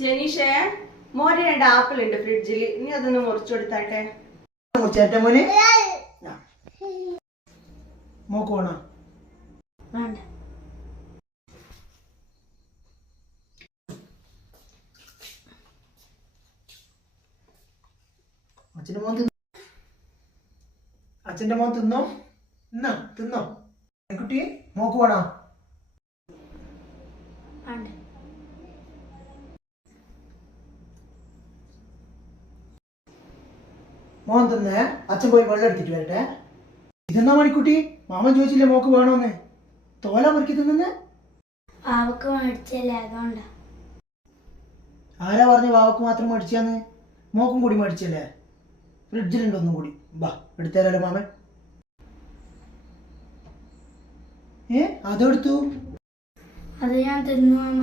ജനീഷേ, മോനെ 2 ആപ്പിൾ ഉണ്ട് ഫ്രിഡ്ജിൽ. ഇനി അതൊന്ന് മുറിച്ചു കൊടുത്താട്ടെ. മുറിച്ചേട്ടെ മോനെ. മോക്ക് വേണോ? വേണ്ട. അച്ഛന്റെ മോൻ തിന്നോ? തിന്നോ കുട്ടി? മോക്ക് വേണോ? മോൻ തിന്നേ. അച്ഛൻ പോയി വെള്ളം എടുത്തിട്ട് വരട്ടെ. ഇതെന്നാ മണിക്കുട്ടി? മാമൻ ചോദിച്ചില്ലേ മോക്ക് വേണോന്ന്? തോല പൊറുക്കി തിന്നുന്നേ? ആരാ പറഞ്ഞ വാവക്ക് മാത്രം മേടിച്ചാന്ന്? മോക്കും കൂടി മേടിച്ചല്ലേ? ഫ്രിഡ്ജിലുണ്ട് ഒന്നും കൂടി. ബാ എടുത്തേരാലോ മാമൻ. അതെടുത്തു. അത് ഞാൻ തിന്നു മാമ.